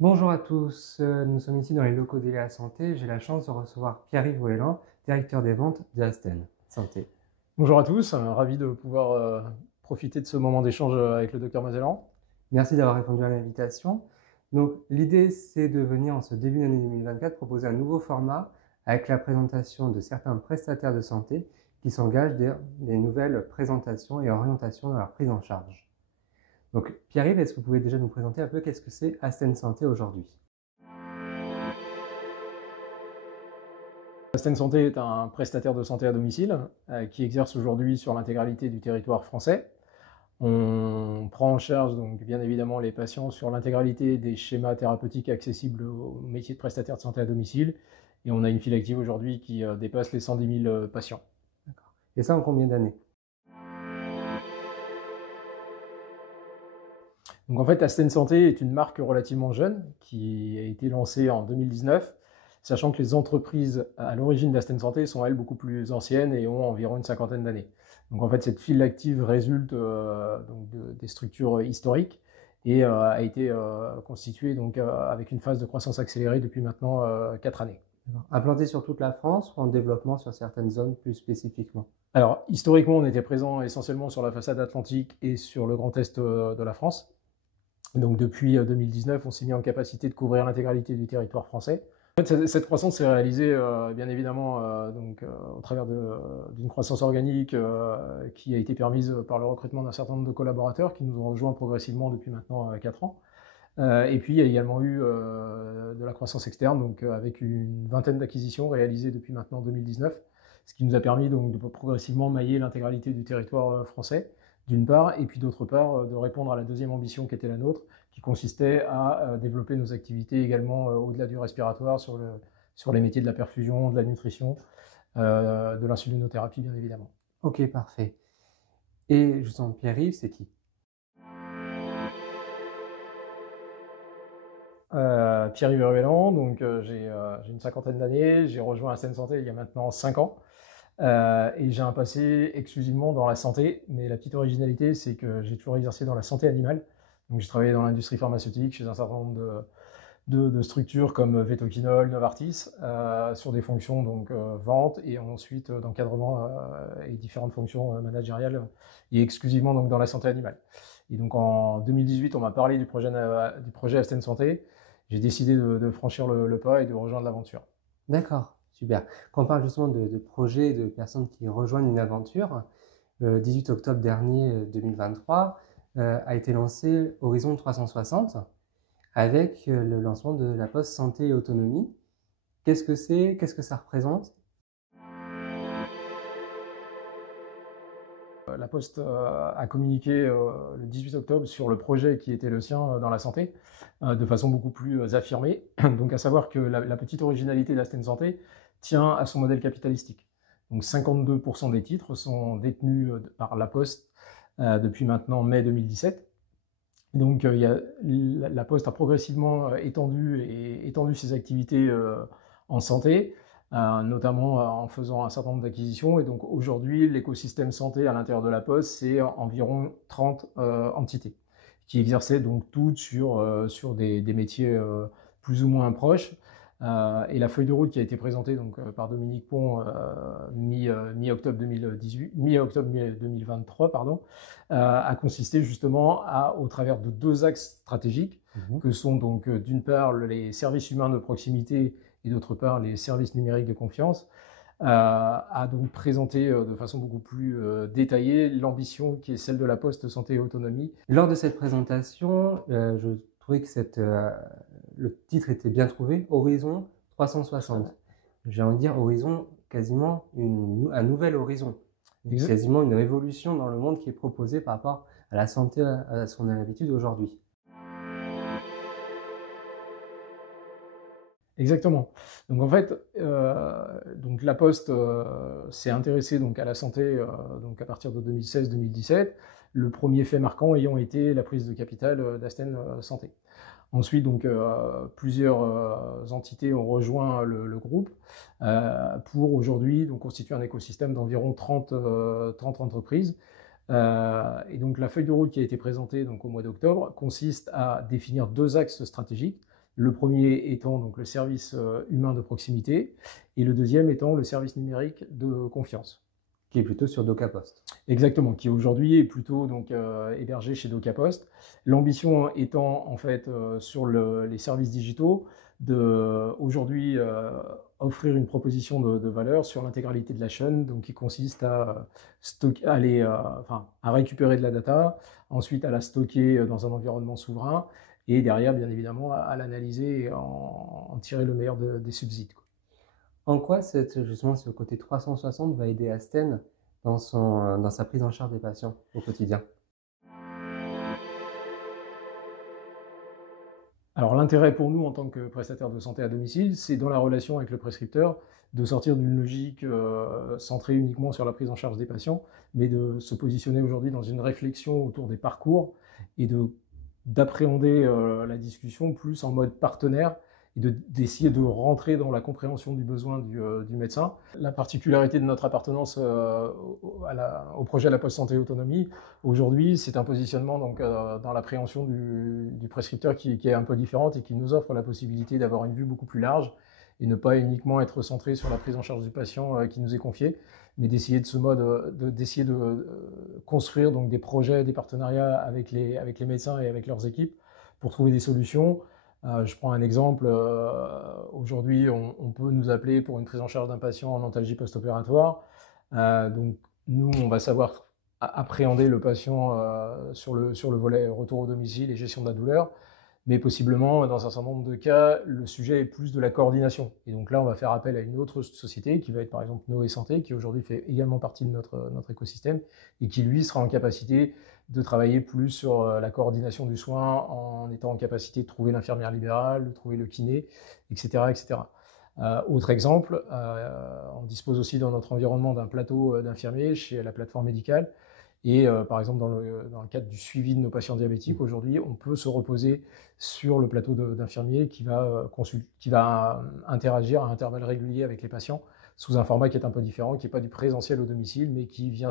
Bonjour à tous, nous sommes ici dans les locaux d'Elia Santé. J'ai la chance de recevoir Pierre-Yves Ouellan, directeur des ventes d'Asten Santé. Bonjour à tous, ravi de pouvoir profiter de ce moment d'échange avec le docteur Mazellan. Merci d'avoir répondu à l'invitation. Donc, l'idée, c'est de venir en ce début d'année 2024 proposer un nouveau format avec la présentation de certains prestataires de santé qui s'engagent dans des nouvelles présentations et orientations dans leur prise en charge. Donc, Pierre-Yves, est-ce que vous pouvez déjà nous présenter un peu qu'est-ce que c'est Asten Santé aujourd'hui? Asten Santé est un prestataire de santé à domicile qui exerce aujourd'hui sur l'intégralité du territoire français. On prend en charge donc bien évidemment les patients sur l'intégralité des schémas thérapeutiques accessibles au métier de prestataire de santé à domicile et on a une file active aujourd'hui qui dépasse les 110 000 patients. D'accord. Et ça en combien d'années? Donc en fait, Asten Santé est une marque relativement jeune qui a été lancée en 2019, sachant que les entreprises à l'origine d'Asten Santé sont elles beaucoup plus anciennes et ont environ une cinquantaine d'années. Donc en fait, cette file active résulte des structures historiques et a été constituée donc, avec une phase de croissance accélérée depuis maintenant 4 années. Implanté sur toute la France ou en développement sur certaines zones plus spécifiquement? Alors historiquement, on était présent essentiellement sur la façade atlantique et sur le grand est de la France. Donc depuis 2019, on s'est mis en capacité de couvrir l'intégralité du territoire français. En fait, cette croissance s'est réalisée bien évidemment au travers d'une croissance organique qui a été permise par le recrutement d'un certain nombre de collaborateurs qui nous ont rejoints progressivement depuis maintenant 4 ans. Et puis il y a également eu de la croissance externe, donc avec une vingtaine d'acquisitions réalisées depuis maintenant 2019, ce qui nous a permis donc de progressivement mailler l'intégralité du territoire français, d'une part, et puis d'autre part de répondre à la deuxième ambition qui était la nôtre, qui consistait à développer nos activités également au-delà du respiratoire sur les métiers de la perfusion, de la nutrition, de l'insulinothérapie bien évidemment. Ok, parfait. Et justement, Pierre-Yves, c'est qui? Pierre-Yves Ruellan, donc j'ai une cinquantaine d'années, j'ai rejoint Asten Santé il y a maintenant 5 ans. Et j'ai un passé exclusivement dans la santé, mais la petite originalité, c'est que j'ai toujours exercé dans la santé animale. Donc j'ai travaillé dans l'industrie pharmaceutique chez un certain nombre de structures comme Vetoquinol, Novartis, sur des fonctions donc vente et ensuite d'encadrement et différentes fonctions managériales et exclusivement donc dans la santé animale. Et donc en 2018, on m'a parlé du projet Asten Santé. J'ai décidé de franchir le pas et de rejoindre l'aventure. D'accord, super. Quand on parle justement de projets, de personnes qui rejoignent une aventure, le 18 octobre dernier 2023 a été lancé Horizon 360 avec le lancement de la Poste Santé et Autonomie. Qu'est-ce que c'est? Qu'est-ce que ça représente? La Poste a communiqué le 18 octobre sur le projet qui était le sien dans la santé, de façon beaucoup plus affirmée. Donc à savoir que la petite originalité d'Asten Santé tient à son modèle capitalistique. Donc 52% des titres sont détenus par la Poste depuis maintenant mai 2017. Donc la Poste a progressivement étendu ses activités en santé, notamment en faisant un certain nombre d'acquisitions. Et donc aujourd'hui, l'écosystème santé à l'intérieur de la Poste, c'est environ 30 entités qui exerçaient donc toutes sur des métiers plus ou moins proches. Et la feuille de route qui a été présentée donc, par Dominique Pont mi-octobre 2023, pardon, a consisté justement au travers de 2 axes stratégiques, que sont donc d'une part les services humains de proximité et d'autre part les services numériques de confiance, a donc présenté de façon beaucoup plus détaillée l'ambition qui est celle de la Poste Santé et Autonomie. Lors de cette présentation, je trouvais que le titre était bien trouvé, Horizon 360. J'ai envie de dire Horizon, quasiment un nouvel horizon. Quasiment une révolution dans le monde qui est proposée par rapport à la santé à son habitude aujourd'hui. Exactement. Donc en fait, donc la Poste s'est intéressée donc à la santé donc à partir de 2016-2017. Le premier fait marquant ayant été la prise de capital d'Asten Santé. Ensuite, donc plusieurs entités ont rejoint le groupe pour aujourd'hui donc constituer un écosystème d'environ 30 entreprises. Et donc la feuille de route qui a été présentée donc, au mois d'octobre consiste à définir 2 axes stratégiques. Le premier étant donc le service humain de proximité et le deuxième étant le service numérique de confiance. Qui est plutôt sur DocaPost. Exactement, qui aujourd'hui est plutôt donc, hébergé chez DocaPost. L'ambition étant en fait sur les services digitaux aujourd'hui offrir une proposition de valeur sur l'intégralité de la chaîne, donc qui consiste à à récupérer de la data, ensuite à la stocker dans un environnement souverain et derrière bien évidemment à l'analyser et en tirer le meilleur des subsides, quoi. En quoi justement ce côté 360 va aider Asten dans sa prise en charge des patients au quotidien? Alors l'intérêt pour nous en tant que prestataire de santé à domicile, c'est dans la relation avec le prescripteur de sortir d'une logique centrée uniquement sur la prise en charge des patients, mais de se positionner aujourd'hui dans une réflexion autour des parcours et d'appréhender la discussion plus en mode partenaire et d'essayer de rentrer dans la compréhension du besoin du médecin. La particularité de notre appartenance au projet La Poste Santé Autonomie, aujourd'hui, c'est un positionnement donc, dans l'appréhension du prescripteur qui est un peu différente et qui nous offre la possibilité d'avoir une vue beaucoup plus large et ne pas uniquement être centré sur la prise en charge du patient qui nous est confié, mais d'essayer de construire donc, des projets, des partenariats avec les médecins et avec leurs équipes pour trouver des solutions. Je prends un exemple, aujourd'hui on peut nous appeler pour une prise en charge d'un patient en antalgie post-opératoire. Donc nous on va savoir appréhender le patient sur le volet retour au domicile et gestion de la douleur, mais possiblement dans un certain nombre de cas le sujet est plus de la coordination. Et donc là on va faire appel à une autre société qui va être par exemple Noé Santé, qui aujourd'hui fait également partie de notre écosystème et qui lui sera en capacité de travailler plus sur la coordination du soin en étant en capacité de trouver l'infirmière libérale, de trouver le kiné, etc. etc. Autre exemple, on dispose aussi dans notre environnement d'un plateau d'infirmiers chez la plateforme médicale. Et par exemple, dans le cadre du suivi de nos patients diabétiques, aujourd'hui, on peut se reposer sur le plateau d'infirmiers qui va interagir à intervalles réguliers avec les patients sous un format qui est un peu différent, qui n'est pas du présentiel au domicile, mais qui vient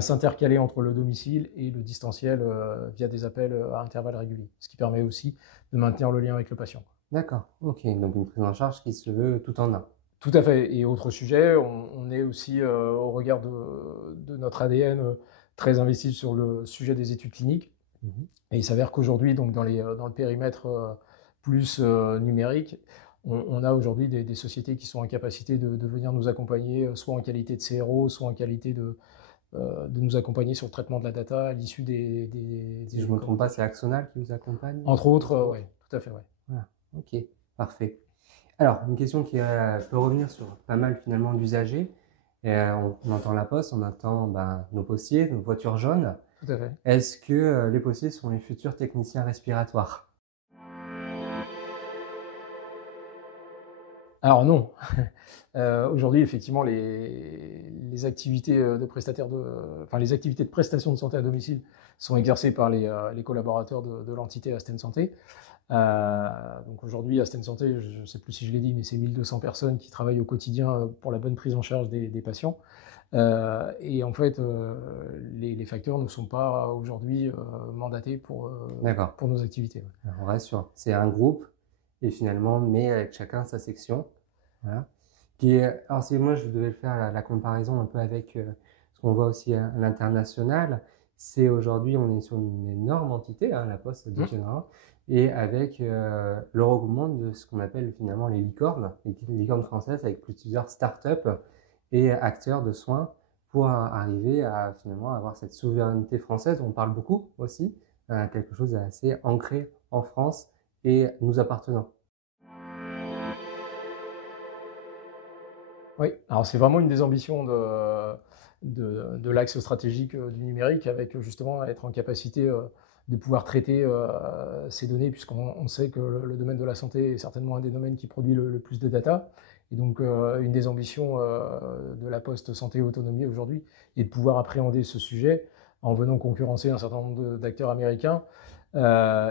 s'intercaler entre le domicile et le distanciel via des appels à intervalles réguliers, ce qui permet aussi de maintenir le lien avec le patient. D'accord, ok, donc une prise en charge qui se veut tout en un. Tout à fait. Et autre sujet, on est aussi, au regard de notre ADN, très investi sur le sujet des études cliniques. Et il s'avère qu'aujourd'hui, donc dans le périmètre plus numérique, on a aujourd'hui des sociétés qui sont en capacité de venir nous accompagner, soit en qualité de CRO, soit en qualité de nous accompagner sur le traitement de la data à l'issue des Si je ne me trompe pas, c'est Axonal qui vous accompagne? Entre autres, oui, tout à fait, oui. Voilà, ok, parfait. Alors, une question qui peut revenir sur pas mal finalement d'usagers. On entend la Poste, on entend nos postiers, nos voitures jaunes. Tout à fait. Est-ce que les postiers sont les futurs techniciens respiratoires? Alors non. Aujourd'hui, effectivement, les activités de prestataires les activités de prestation de santé à domicile sont exercées par les collaborateurs de l'entité Asten Santé. Donc aujourd'hui, Asten Santé, je ne sais plus si je l'ai dit, mais c'est 1200 personnes qui travaillent au quotidien pour la bonne prise en charge des patients. Et en fait, les facteurs ne sont pas aujourd'hui mandatés pour nos activités. Alors, on reste sur, c'est un groupe, et finalement, mais avec chacun sa section. Voilà. Alors si moi je devais faire la comparaison un peu avec ce qu'on voit aussi à l'international, c'est aujourd'hui on est sur une énorme entité, la Poste deviendra, et avec le regroupement de ce qu'on appelle finalement les licornes françaises avec plusieurs startups et acteurs de soins pour arriver à finalement avoir cette souveraineté française dont on parle beaucoup aussi, quelque chose d'assez ancré en France et nous appartenant. Oui, alors c'est vraiment une des ambitions de l'axe stratégique du numérique, avec justement être en capacité de pouvoir traiter ces données, puisqu'on sait que le domaine de la santé est certainement un des domaines qui produit le plus de data. Et donc une des ambitions de la Poste Santé Autonomie aujourd'hui est de pouvoir appréhender ce sujet en venant concurrencer un certain nombre d'acteurs américains,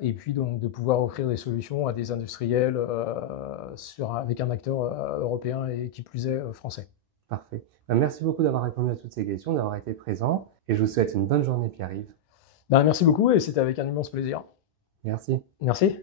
et puis donc de pouvoir offrir des solutions à des industriels avec un acteur européen et qui plus est français. Parfait. Merci beaucoup d'avoir répondu à toutes ces questions, d'avoir été présent, et je vous souhaite une bonne journée Pierre-Yves. Merci beaucoup et c'était avec un immense plaisir. Merci. Merci.